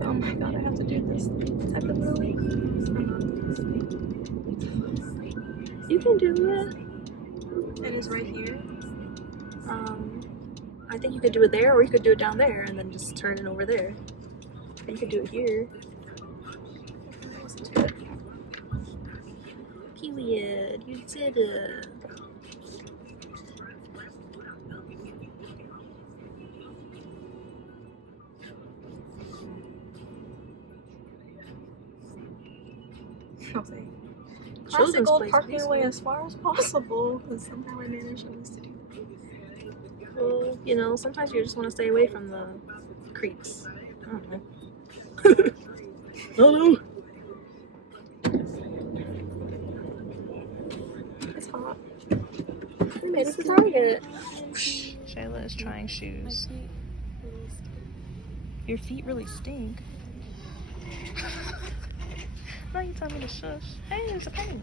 Oh my god, I have to do this type of move. You can do it. And it's right here. I think you could do it there, or you could do it down there and then just turn it over there. And you could do it here. Period. You did it. Okay. Children's Classical place, parking please. away as far as possible, because somehow my manager wants to do that. Well, you know, sometimes you just want to stay away from the creeps. I don't know. Oh no! It's hot. We made it to Target. Shayla is trying shoes. Your feet really stink. Now you tell me to shush. Hey, there's a penny.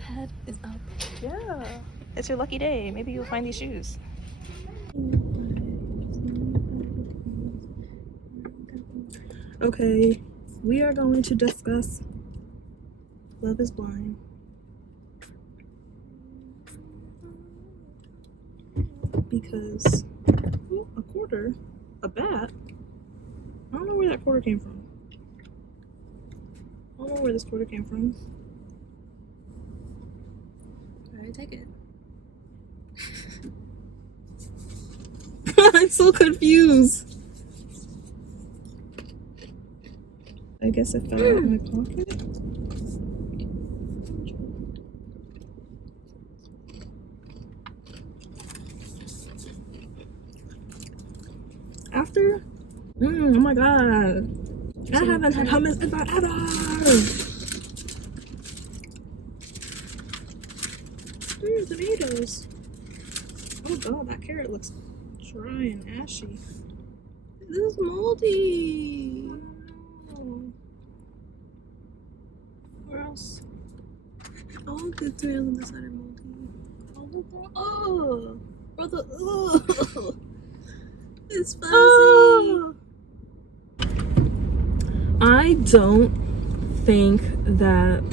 Head is up. Yeah. It's your lucky day. Maybe you'll find these shoes. Okay, we are going to discuss Love is Blind. Because a quarter, a bat. I don't know where that quarter came from. I don't know where this quarter came from. Alright, take it. I'm so confused. I guess it fell out of my pocket. After? Oh my god. I haven't had hummus in forever. Tomatoes. Oh god, that carrot looks dry and ashy. This is moldy. Oh. Where else? All the tomatoes on this side are moldy. Oh, brother. Oh. It's fuzzy. Oh. I don't think that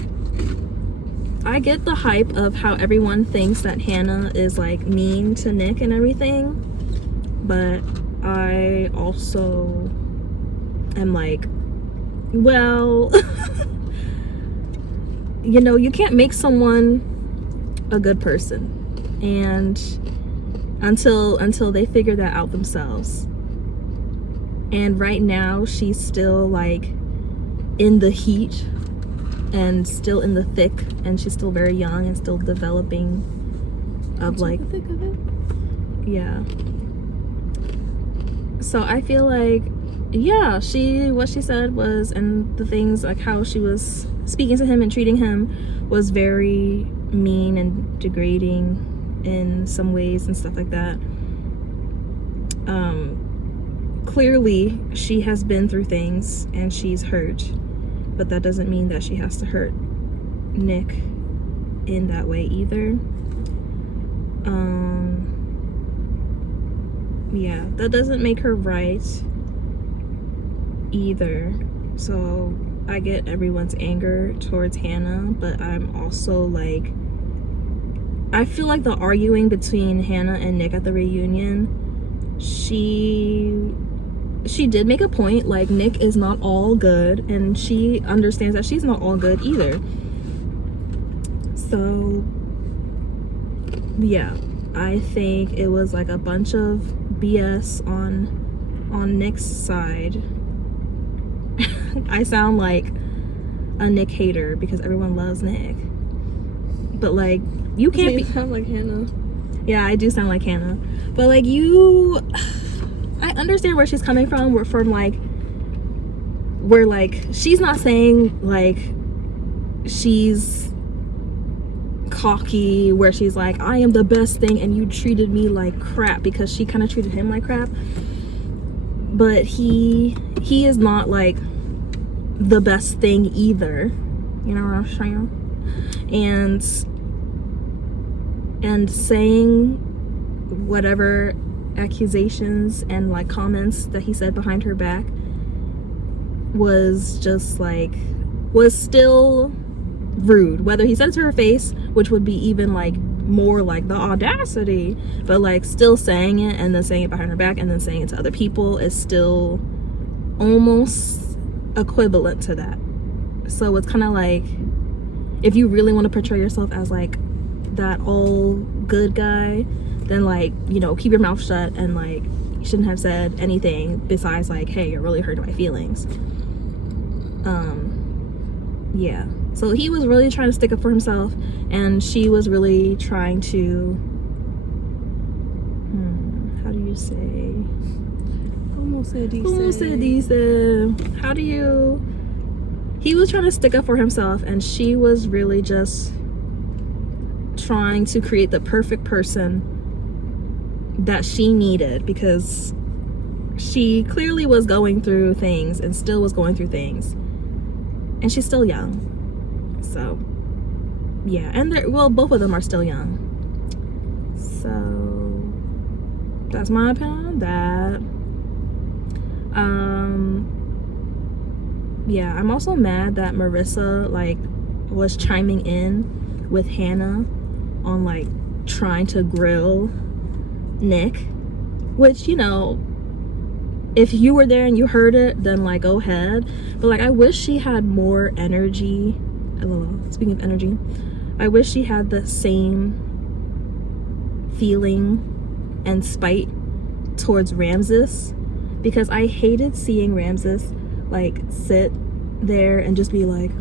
I get the hype of how everyone thinks that Hannah is like mean to Nick and everything, but I also am like, well, you know, you can't make someone a good person, and until they figure that out themselves. And right now she's still like in the heat and still in the thick, and she's still very young and still developing of like the thick of it. Yeah. So I feel like, yeah, what she said was, and the things like how she was speaking to him and treating him was very mean and degrading in some ways and stuff like that. Clearly she has been through things and she's hurt, but that doesn't mean that she has to hurt Nick in that way either. Yeah, that doesn't make her right either. So I get everyone's anger towards Hannah, but I'm also like, I feel like the arguing between Hannah and Nick at the reunion, she did make a point, like Nick is not all good, and she understands that she's not all good either. So yeah, I think it was like a bunch of BS on Nick's side. I sound like a Nick hater because everyone loves Nick, but like you can't be. Sound like Hannah. Yeah, I do sound like Hannah, but like I understand where she's coming from. Where like she's not saying like she's cocky, where she's like, I am the best thing and you treated me like crap, because she kind of treated him like crap. But he is not like the best thing either, you know what I'm saying? And saying whatever accusations and like comments that he said behind her back, was just like, was still rude, whether he said it to her face, which would be even like more like the audacity, but like still saying it and then saying it behind her back and then saying it to other people is still almost equivalent to that. So it's kind of like, if you really want to portray yourself as like that all good guy, then like, you know, keep your mouth shut and like you shouldn't have said anything besides like, hey, you're really hurting my feelings. Yeah, so he was really trying to stick up for himself, and she was really trying to how do you say, Almost said decent. How do you, he was trying to stick up for himself, and she was really just trying to create the perfect person that she needed, because she clearly was going through things and still was going through things, and she's still young. So yeah, and they're, well, both of them are still young. So that's my opinion on that. Yeah, I'm also mad that Marissa like was chiming in with Hannah on like trying to grill Nick, which, you know, if you were there and you heard it, then like go ahead, but like I wish she had more energy. Speaking of energy, I wish she had the same feeling and spite towards Ramses, because I hated seeing Ramses like sit there and just be like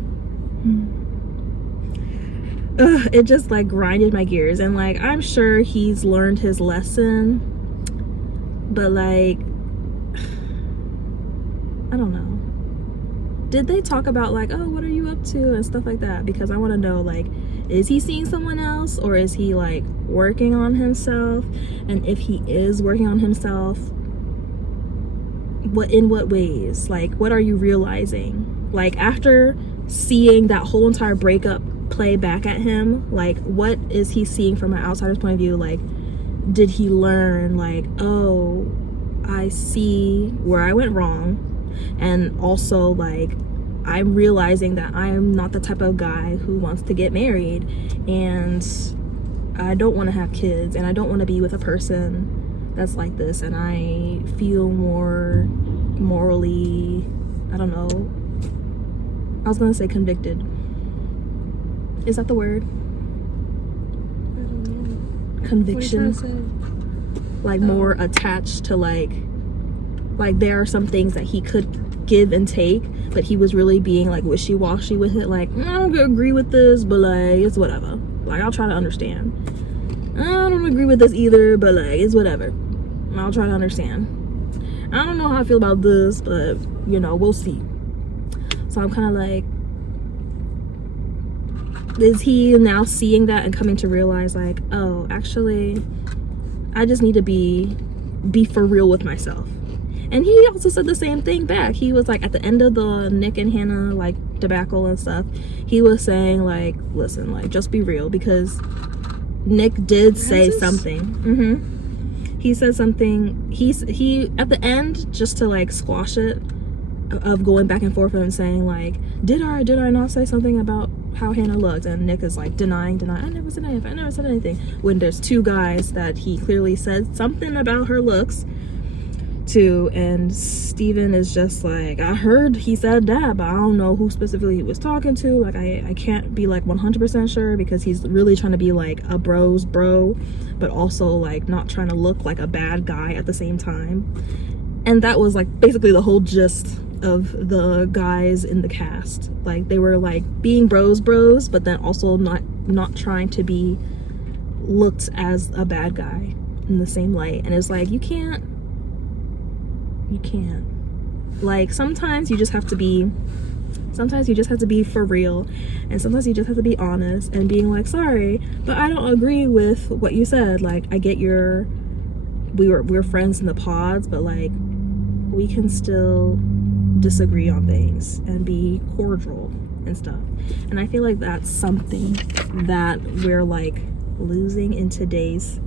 ugh, it just like grinded my gears. And like I'm sure he's learned his lesson, but like I don't know, did they talk about like, oh, what are you up to and stuff like that? Because I want to know, like, is he seeing someone else, or is he like working on himself? And if he is working on himself, in what ways? Like, what are you realizing? Like, after seeing that whole entire breakup play back at him, like, what is he seeing from an outsider's point of view? Like, did he learn like, oh, I see where I went wrong, and also like I'm realizing that I'm not the type of guy who wants to get married, and I don't want to have kids, and I don't want to be with a person that's like this, and I feel more morally, I don't know, I was gonna say convicted. Is that the word? I don't know. Conviction. Like more attached to like there are some things that he could give and take, but he was really being like wishy-washy with it. Like, I don't agree with this, but like it's whatever. Like, I'll try to understand. I don't agree with this either, but like it's whatever. I'll try to understand. I don't know how I feel about this, but you know, we'll see. So I'm kind of like, is he now seeing that and coming to realize like, oh, actually I just need to be for real with myself? And he also said the same thing back. He was like, at the end of the Nick and Hannah like debacle and stuff, he was saying like, listen, like just be real, because Nick did say something. He said something, he at the end, just to like squash it, of going back and forth and saying like, did I not say something about how Hannah looked? And Nick is like denying, I never said anything, when there's two guys that he clearly said something about her looks to, and Steven is just like, I heard he said that, but I don't know who specifically he was talking to. Like I can't be like 100% sure, because he's really trying to be like a bro's bro, but also like not trying to look like a bad guy at the same time. And that was like basically the whole gist of the guys in the cast. Like they were like being bros, but then also not trying to be looked as a bad guy in the same light. And it's like, you can't, like, sometimes you just have to be for real, and sometimes you just have to be honest and being like, sorry, but I don't agree with what you said. Like, I get we're friends in the pods, but like we can still disagree on things and be cordial and stuff. And I feel like that's something that we're like losing in today's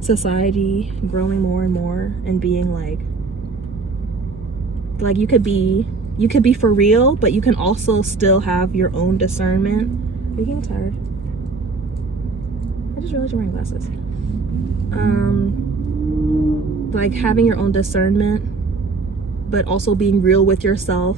society, growing more and more, and being like you could be you could be for real, but you can also still have your own discernment. Are you getting tired? I just realized you're wearing glasses. Like having your own discernment, but also being real with yourself.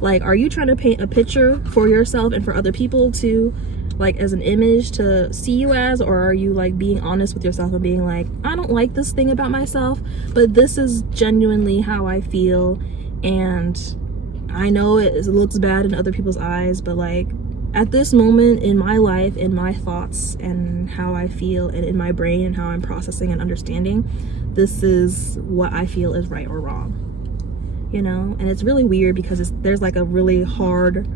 Like, are you trying to paint a picture for yourself and for other people to, like, as an image to see you as, or are you like being honest with yourself and being like, I don't like this thing about myself, but this is genuinely how I feel, and I know it looks bad in other people's eyes, but like at this moment in my life, in my thoughts and how I feel, and in my brain and how I'm processing and understanding, this is what I feel is right or wrong, you know? And it's really weird because there's like a really hard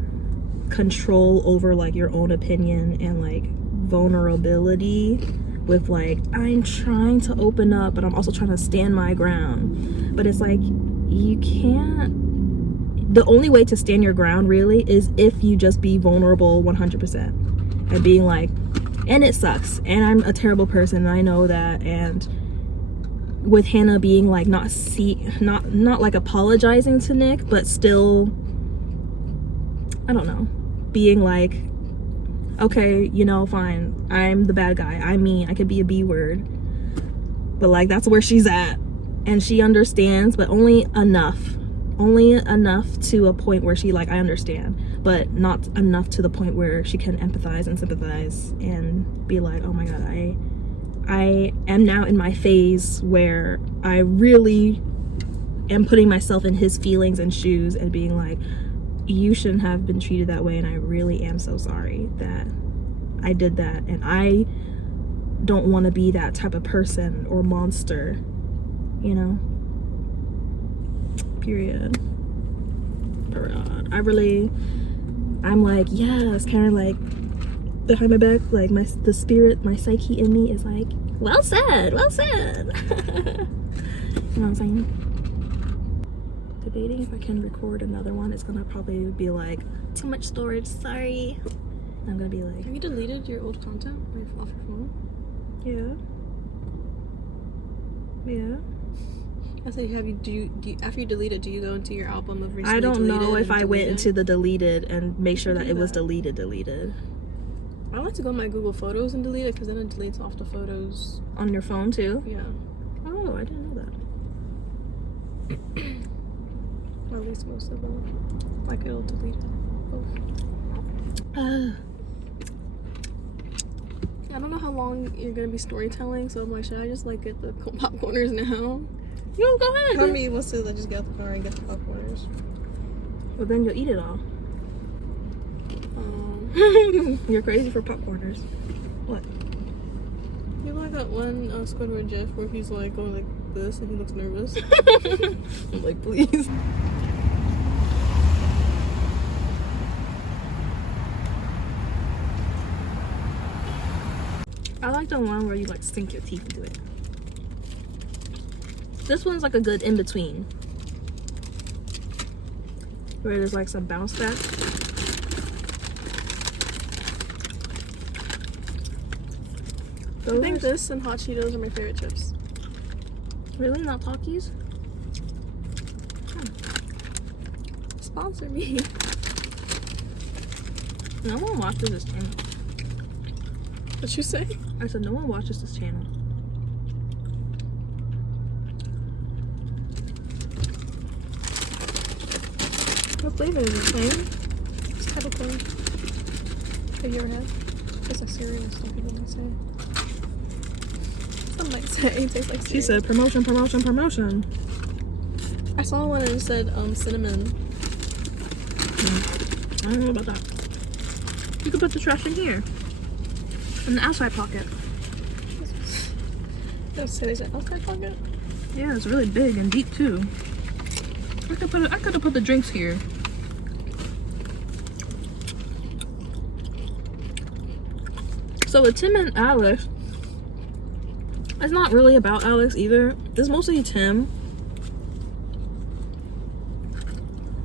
control over like your own opinion and like vulnerability with like, I'm trying to open up, but I'm also trying to stand my ground. But it's like, you can't. The only way to stand your ground really is if you just be vulnerable 100% and being like, and it sucks and I'm a terrible person and I know that. And with Hannah being like not like apologizing to Nick, but still, I don't know, being like, okay, you know, fine, I'm the bad guy, I'm me, I could be a B word, but like that's where she's at, and she understands, but only enough to a point where she like, I understand, but not enough to the point where she can empathize and sympathize and be like, oh my god, I am now in my phase where I really am putting myself in his feelings and shoes and being like, you shouldn't have been treated that way, and I really am so sorry that I did that, and I don't want to be that type of person or monster, you know? Period. I'm like, yes, kind of like behind my back, like the spirit, my psyche in me is like, well said. You know what I'm saying? Debating if I can record another one. It's gonna probably be like, too much storage, sorry. I'm gonna be like, have you deleted your old content off your phone? Yeah. I said, do you after you delete it, do you go into your album of recently I don't deleted know if I went deleted? into the deleted and make sure that it was deleted. I like to go to my Google Photos and delete it, because then it deletes off the photos. On your phone too? Yeah. Oh, I didn't know that. Or at least most of them. Like, it'll delete both. I don't know how long you're gonna be storytelling, so I'm like, should I just like get the popcorners now? No, go ahead. How many wants to just get out the car and get the popcorners? Well, then you'll eat it all. You're crazy for popcorners. What? You know, like that one Squidward gif where he's like going like this and he looks nervous. I'm like, please. I like the one where you like sink your teeth into it. This one's like a good in between, where there's like some bounce back. I think this and Hot Cheetos are my favorite chips. Really? Not Takis? Sponsor me. No one watches this channel. What'd you say? I said no one watches this channel. What flavor is it? Plain? It's type of plain. Have you ever had? It's like serious, some people might say. Some might say it tastes like cereal. She said promotion. I saw one and it said cinnamon. I don't know about that. You could put the trash in here. In the outside pocket. They said outside pocket? Yeah, it's really big and deep too. I could have put the drinks here. So with Tim and Alex, it's not really about Alex either. It's mostly Tim.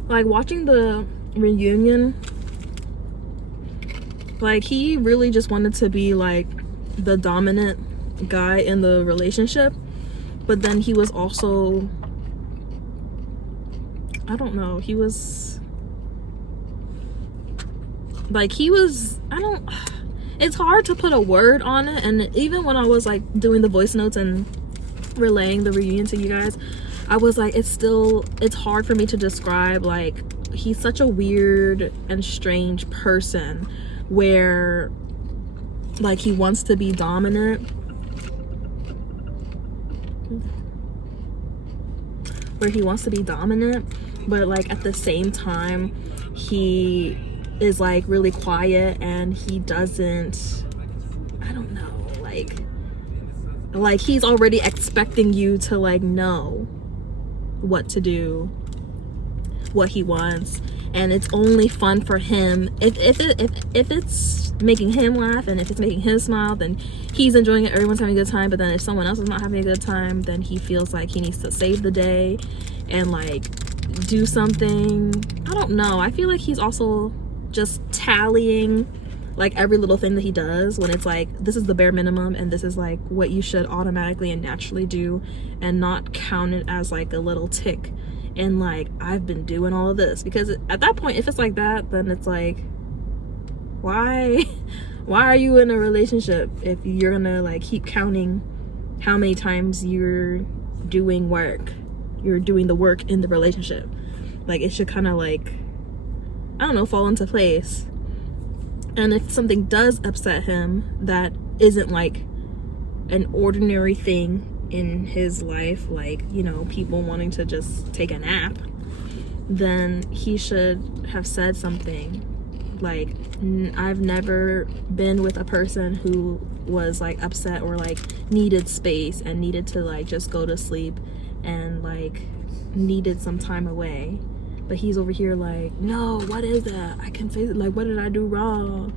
Like watching the reunion, like he really just wanted to be like the dominant guy in the relationship, but then he was also I don't know, he was it's hard to put a word on it. And even when I was like doing the voice notes and relaying the reunion to you guys, I was like, it's hard for me to describe. Like, he's such a weird and strange person where like he wants to be dominant, but like at the same time he is like really quiet, and he doesn't, I don't know, like he's already expecting you to like know what to do, what he wants, and it's only fun for him if it's making him laugh, and if it's making him smile, then he's enjoying it, everyone's having a good time. But then if someone else is not having a good time, then he feels like he needs to save the day and like do something. I don't know, I feel like he's also just tallying like every little thing that he does, when it's like, this is the bare minimum and this is like what you should automatically and naturally do, and not count it as like a little tick and like, I've been doing all of this. Because at that point, if it's like that, then it's like, why are you in a relationship if you're gonna like keep counting how many times you're doing the work in the relationship? Like, it should kind of like, I don't know, fall into place. And if something does upset him that isn't like an ordinary thing in his life, like, you know, people wanting to just take a nap, then he should have said something. Like, I've never been with a person who was like upset or like needed space and needed to like just go to sleep and like needed some time away. But he's over here like, no, what is that? I can face it. Like, what did I do wrong?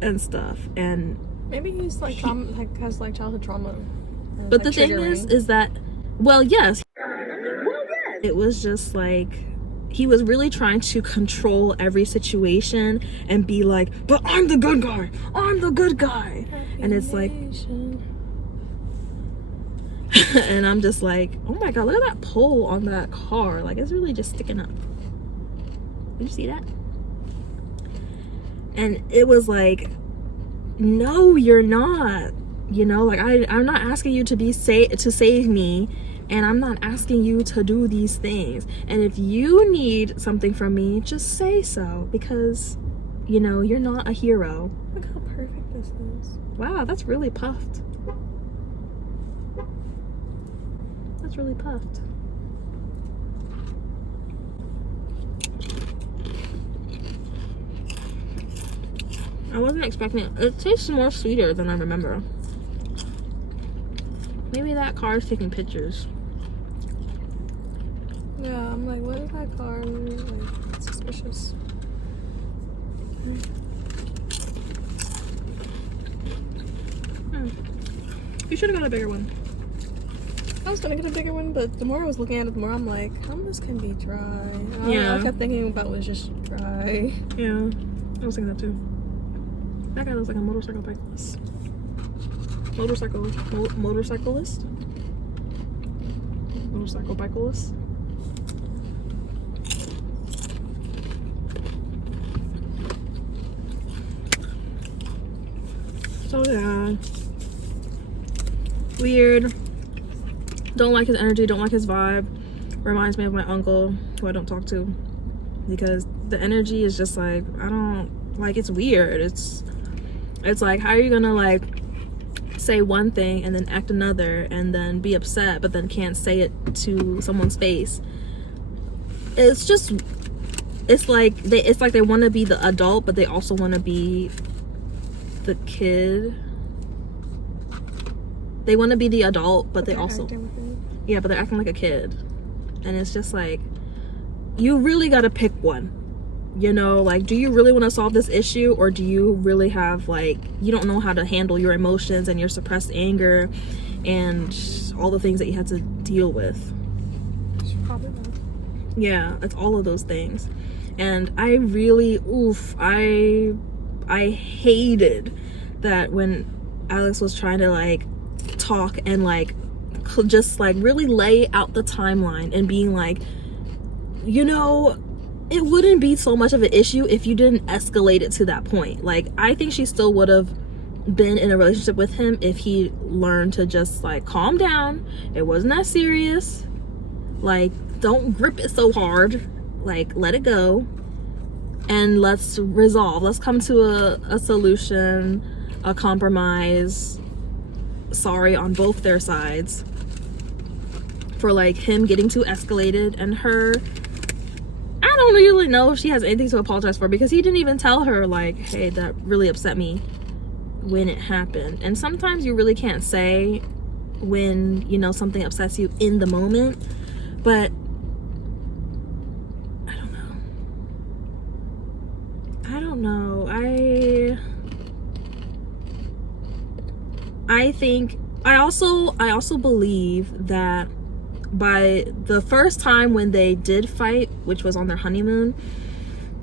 And stuff. And maybe he's like has like childhood trauma. But the thing is that, well, yes. It was just like, he was really trying to control every situation and be like, but I'm the good guy. I'm the good guy. And it's like, and I'm just like, oh my god, look at that pole on that car. Like, it's really just sticking up. Did you see that? And it was like, no, you're not. You know, like, I'm not asking you to save me, and I'm not asking you to do these things. And if you need something from me, just say so, because, you know, you're not a hero. Look how perfect this is. Wow, that's really puffed. That's really puffed. I wasn't expecting it. It tastes more sweeter than I remember. Maybe that car is taking pictures. Yeah, I'm like, what is that car? Like, suspicious. You should have got a bigger one. I was gonna get a bigger one, but the more I was looking at it, the more I'm like, how much can be dry? Yeah. All I kept thinking about was just dry. Yeah, I was thinking that too. That guy looks like a motorcycle bicyclist. Motorcyclist? Motorcycle bicyclist? So yeah. Weird. Don't like his energy, don't like his vibe. Reminds me of my uncle, who I don't talk to, because the energy is just like, I don't like, it's weird. It's like, how are you gonna like say one thing and then act another and then be upset but then can't say it to someone's face? It's like they want to be the adult, but they also want to be the kid. They want to be the adult, but they also, yeah, but they're acting like a kid. And it's just like, you really got to pick one. You know, like, do you really want to solve this issue, or do you really have, like, you don't know how to handle your emotions and your suppressed anger and all the things that you had to deal with? Probably not. Yeah, it's all of those things. And I really, I hated that when Alex was trying to like talk and like just like really lay out the timeline and being like, you know, it wouldn't be so much of an issue if you didn't escalate it to that point. Like, I think she still would have been in a relationship with him if he learned to just like calm down. It wasn't that serious. Like, don't grip it so hard. Like, let it go and let's resolve. Let's come to a solution, a compromise. Sorry on both their sides for like him getting too escalated, and her, I don't really know if she has anything to apologize for, because he didn't even tell her like, hey, that really upset me when it happened. And sometimes you really can't say when, you know, something upsets you in the moment, but I don't know. I think I also believe that by the first time when they did fight, which was on their honeymoon,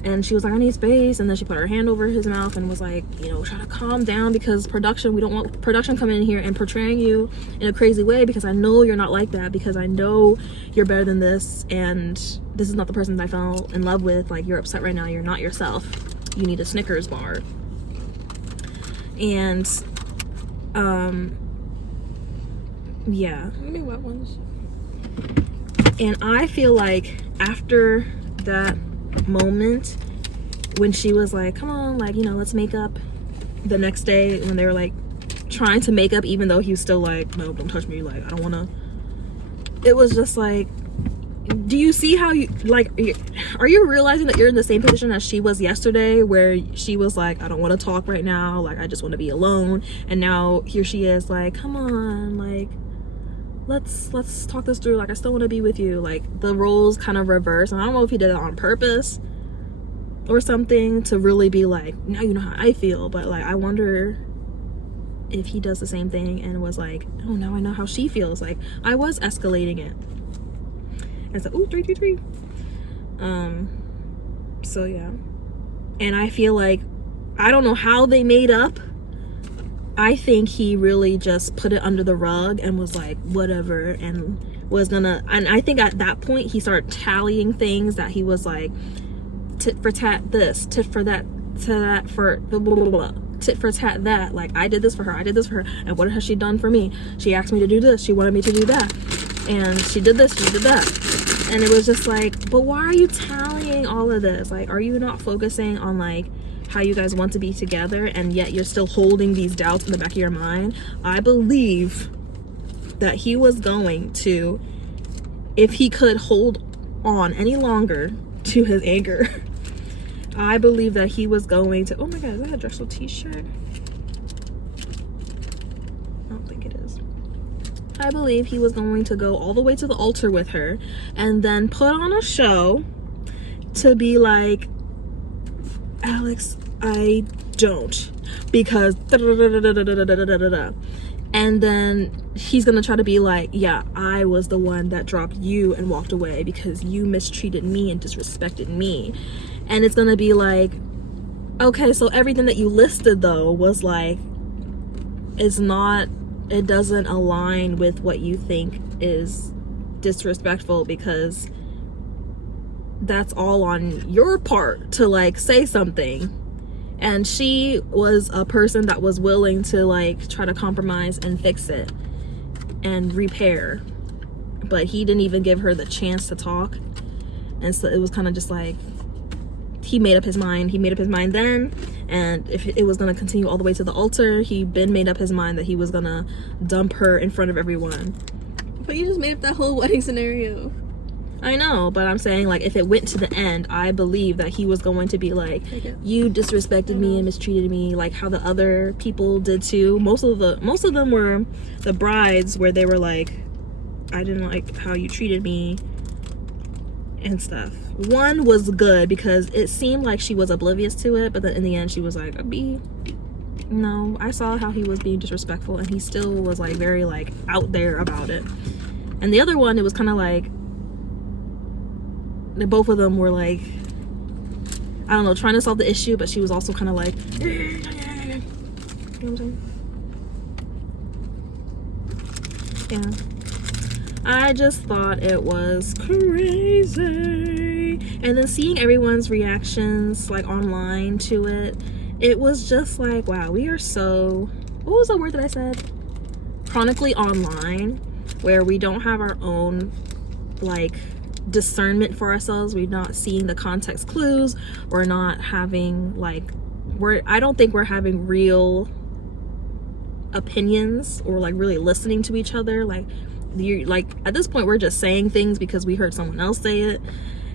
and she was like, I need space, and then she put her hand over his mouth and was like, you know, try to calm down, because production, we don't want production coming in here and portraying you in a crazy way, because I know you're not like that, because I know you're better than this, and this is not the person that I fell in love with. Like, you're upset right now, you're not yourself, you need a Snickers bar. And yeah, Give me wet ones. and I feel like after that moment when she was like, come on, like, you know, let's make up, the next day when they were like trying to make up, even though he was still like, no, don't touch me, like, I don't want to, it was just like, do you see how you, like, are you realizing that you're in the same position as she was yesterday, where she was like, I don't want to talk right now, like, I just want to be alone, and now here she is like, come on, like, let's talk this through, like, I still want to be with you. Like, the roles kind of reverse, and I don't know if he did it on purpose or something to really be like, now you know how I feel, but like, I wonder if he does the same thing and was like, oh, now I know how she feels. Like, I was escalating it. And so, ooh, 333. So yeah, and I feel like, I don't know how they made up. I think he really just put it under the rug and was like, whatever, and was gonna, and I think at that point he started tallying things that he was like, tit for tat this, tit for that, tat for the blah, blah, blah, tit for tat that, like, I did this for her, I did this for her, and what has she done for me? She asked me to do this, she wanted me to do that, and she did this, she did that. And it was just like, but why are you tallying all of this? Like, are you not focusing on like how you guys want to be together, and yet you're still holding these doubts in the back of your mind? I believe that he was going to, if he could hold on any longer to his anger, I believe that he was going to, oh my god, is that a Drexel t-shirt? I don't think it is. I believe he was going to go all the way to the altar with her and then put on a show to be like, Alex, I don't, because and then he's gonna try to be like, yeah, I was the one that dropped you and walked away because you mistreated me and disrespected me. And it's gonna be like, okay, so everything that you listed though was like, is not, it doesn't align with what you think is disrespectful, because that's all on your part to like say something. And she was a person that was willing to like try to compromise and fix it and repair, but he didn't even give her the chance to talk. And so it was kind of just like, he made up his mind then, and if it was going to continue all the way to the altar, he been made up his mind that he was going to dump her in front of everyone. But you just made up that whole wedding scenario. I know, but I'm saying, like, if it went to the end, I believe that he was going to be like, you disrespected me and mistreated me, like how the other people did too. Most of them were the brides, where they were like, I didn't like how you treated me and stuff. One was good because it seemed like she was oblivious to it, but then in the end she was like, no, I saw how he was being disrespectful, and he still was like very like out there about it. And the other one, it was kind of like, both of them were like, I don't know, trying to solve the issue, but she was also kind of like, you know what I'm saying? Yeah, I just thought it was crazy. And then seeing everyone's reactions like online to it, it was just like, wow, we are so, what was the word that I said? Chronically online, where we don't have our own like discernment for ourselves. We're not seeing the context clues. We're not having like, I don't think we're having real opinions or like really listening to each other. Like you, like at this point we're just saying things because we heard someone else say it,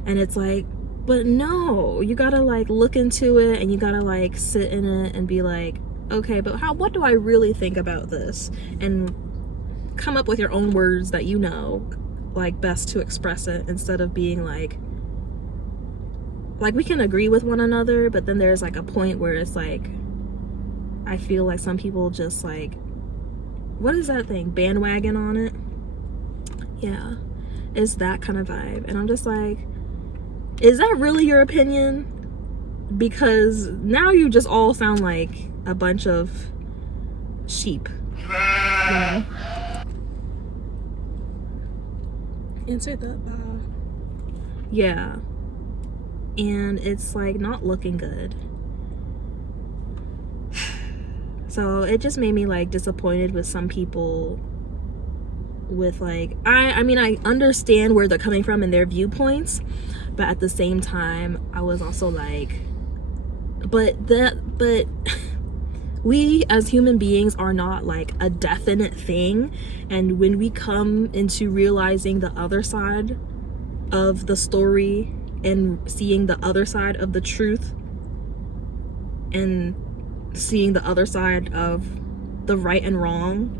and it's like, but no, you gotta like look into it, and you gotta like sit in it and be like, okay, but what do I really think about this, and come up with your own words that you know like best to express it, instead of being like we can agree with one another, but then there's like a point where it's like, I feel like some people just like, what is that thing, bandwagon on it? Yeah, it's that kind of vibe. And I'm just like, is that really your opinion? Because now you just all sound like a bunch of sheep, you know? Insert that. Yeah, and it's like not looking good. So it just made me like disappointed with some people with like, I mean, I understand where they're coming from and their viewpoints, but at the same time I was also like, but we as human beings are not like a definite thing, and when we come into realizing the other side of the story and seeing the other side of the truth and seeing the other side of the right and wrong,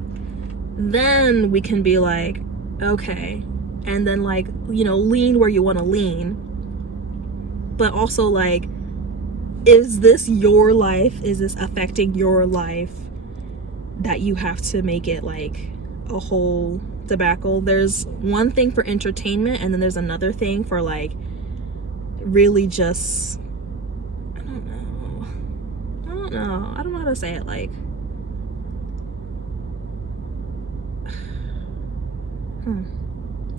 then we can be like, okay, and then like, you know, lean where you want to lean, but also like, is this your life? Is this affecting your life that you have to make it like a whole debacle? There's one thing for entertainment, and then there's another thing for like really just, I don't know how to say it, like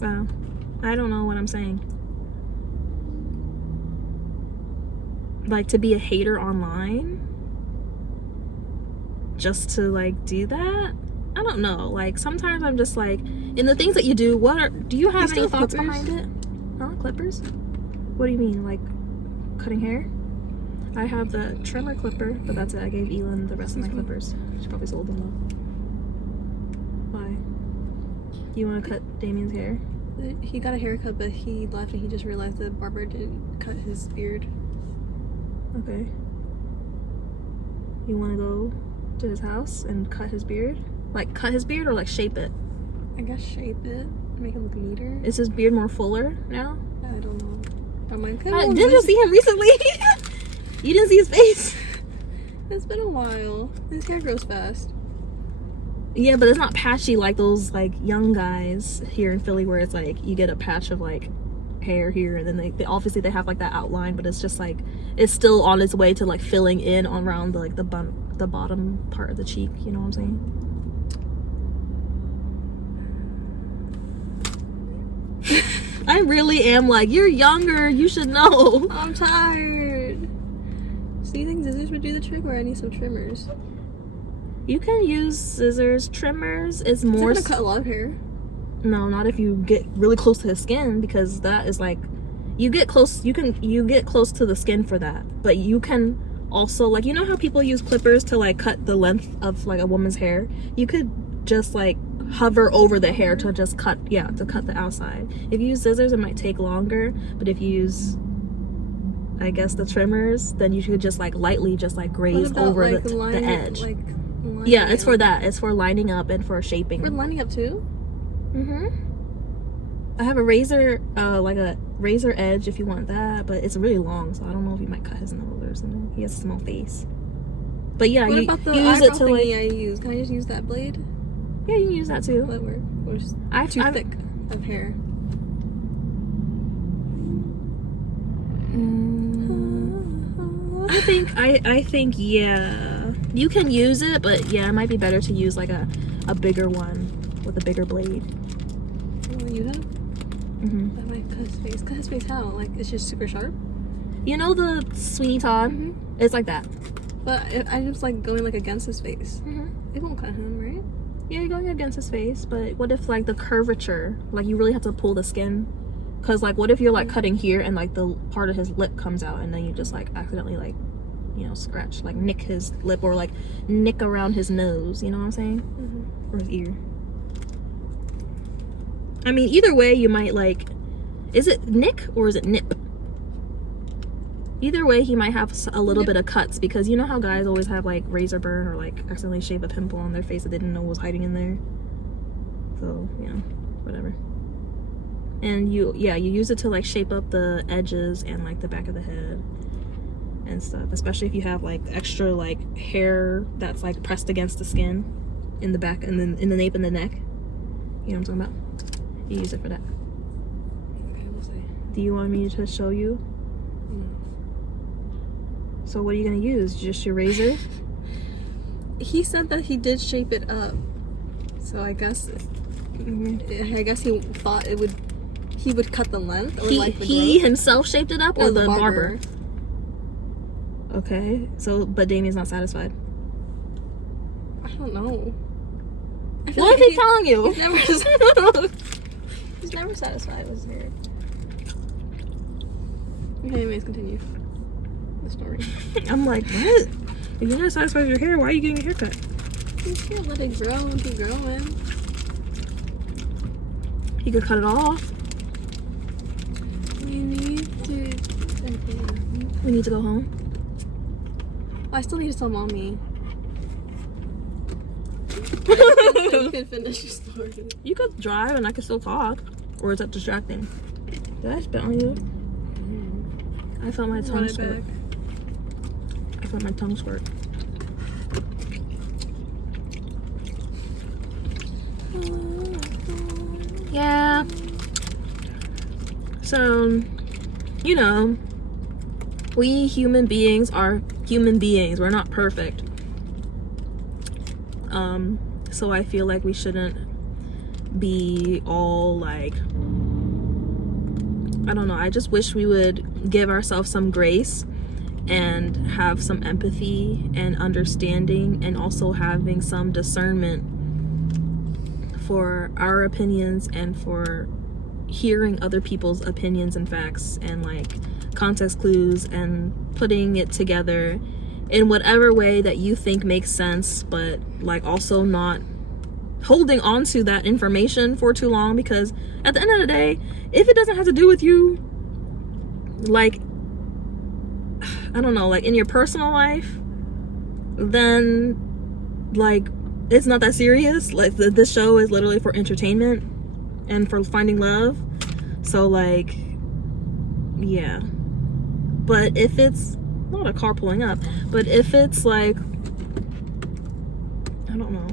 wow, I don't know what I'm saying. Like, to be a hater online just to like do that, I don't know. Like sometimes I'm just like, in the things that you do, do you have any thoughts behind it? Huh? Clippers? What do you mean, like cutting hair? I have the trimmer clipper, but that's it. I gave Elin the rest of my clippers. She probably sold them though. Why? You want to cut Damien's hair? He got a haircut, but he left and he just realized the barber didn't cut his beard. Okay. You want to go to his house and cut his beard? Like cut his beard or like shape it? I guess shape it, make it look neater. Is his beard more fuller now? I don't know. I'm like, Didn't you see him recently? You didn't see his face? It's been a while. His hair grows fast. Yeah, but it's not patchy like those like young guys here in Philly, where it's like you get a patch of like hair here, and then they obviously they have like that outline, but it's just like it's still on its way to like filling in on around the, like the bottom part of the cheek. You know what I'm saying? I really am like, you're younger, you should know. I'm tired. So you think scissors would do the trick, or I need some trimmers? You can use scissors. Trimmers is more. Is it gonna cut a lot of hair? No, not if you get really close to his skin, because that is like, you get close. You get close to the skin for that, but you can also, like, you know how people use clippers to like cut the length of like a woman's hair? You could just like hover over the hair to just cut, to cut the outside. If you use scissors, it might take longer, but if you use, I guess, the trimmers, then you should just like lightly just like graze over like the edge. Like yeah, it's for that. It's for lining up and for shaping. For lining up too? I have a razor, like a razor edge if you want that, but it's really long, so I don't know if you might cut his nose or something. He has a small face. But yeah, what about the you use it to like. I use? Can I just use that blade? Yeah, you can use that too. That work? Or just too thick of hair? I think yeah, you can use it, but yeah, it might be better to use like a bigger one with a bigger blade. What do you have? Mm-hmm. That might cut his face. Cut his face how? Like, it's just super sharp? You know the Sweeney Todd? Mm-hmm. It's like that. But I just like going like against his face. Mm-hmm. It won't cut him, right? Yeah, you're going against his face, but what if like the curvature, like you really have to pull the skin? Cause like what if you're like cutting here and like the part of his lip comes out and then you just like accidentally like, you know, scratch, like nick his lip or like nick around his nose, you know what I'm saying? Mm-hmm. Or his ear. I mean, either way you might like, is it nick or is it nip? Either way he might have a little bit of cuts, because you know how guys always have like razor burn or like accidentally shave a pimple on their face that they didn't know was hiding in there. So yeah, whatever. And you use it to like shape up the edges and like the back of the head and stuff, especially if you have like extra like hair that's like pressed against the skin in the back and then in the nape and the neck. You know what I'm talking about? You use it for that. Okay, we'll see. Do you want me to show you? So what are you gonna use? Just your razor? He said that he did shape it up, so I guess he thought he would cut the length, or like the he growth, himself shaped it up, or the barber? barber. Okay, so but Damien's not satisfied. I don't know. I feel What like is he telling you? He's never satisfied with his hair. Okay, anyways, continue the story. I'm like, what? If you're not satisfied with your hair, why are you getting a haircut? You can't let it grow and keep growing. He could cut it off. We need to. Okay. We need to go home. I still need to tell mommy. You can finish your story. You could drive and I could still talk. Or is that distracting? Did I spit on you? I felt my tongue squirt. I felt my tongue squirt. Yeah. So, you know, we human beings are human beings. We're not perfect. So I feel like we shouldn't be all like, I don't know, I just wish we would give ourselves some grace and have some empathy and understanding, and also having some discernment for our opinions and for hearing other people's opinions and facts and like context clues and putting it together in whatever way that you think makes sense, but like also not holding on to that information for too long, because at the end of the day, if it doesn't have to do with you, like, I don't know, like in your personal life, then like it's not that serious. Like this show is literally for entertainment and for finding love. So like, yeah. But if it's not a car pulling up, but if it's like, I don't know,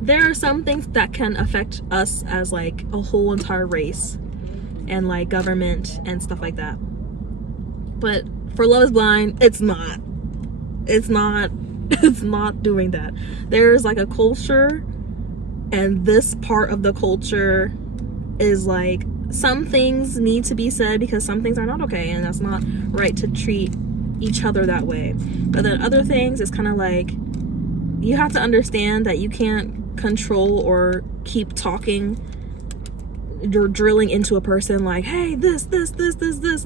there are some things that can affect us as like a whole entire race and like government and stuff like that. But for Love is Blind, it's not doing that. There's like a culture, and this part of the culture is like, some things need to be said because some things are not okay, and that's not right to treat each other that way. But then other things, it's kind of like, you have to understand that you can't control or keep talking, you're drilling into a person like, hey, this,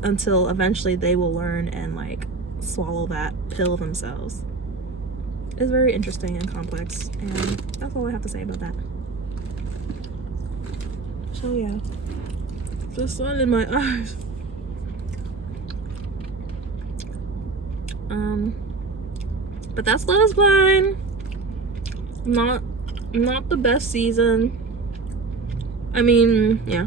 until eventually they will learn and like swallow that pill themselves. It's very interesting and complex, and that's all I have to say about that. So yeah, the sun in my eyes. But that's Love is Blind. Not the best season. I mean, yeah.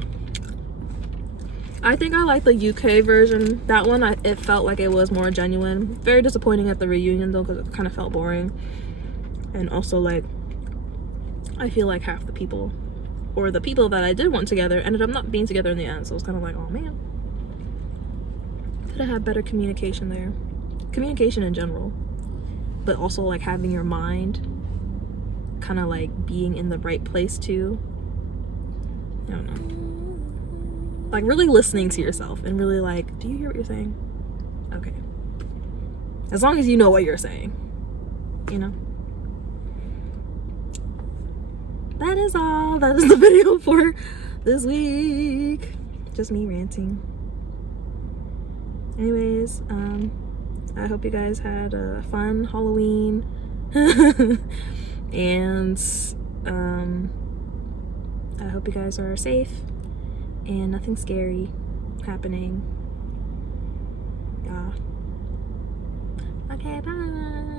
I think I like the UK version. That one, it felt like it was more genuine. Very disappointing at the reunion though, because it kind of felt boring. And also like, I feel like half the people, or the people that I did want together, ended up not being together in the end. So it's kind of like, oh man. Could have had better communication there. Communication in general. But also like having your mind kind of like being in the right place too. I don't know. like really listening to yourself and really like, do you hear what you're saying? Okay. As long as you know what you're saying, you know? That is all. That is the video for this week. Just me ranting. Anyways, I hope you guys had a fun Halloween. And I hope you guys are safe and nothing scary happening. Yeah. Okay, bye.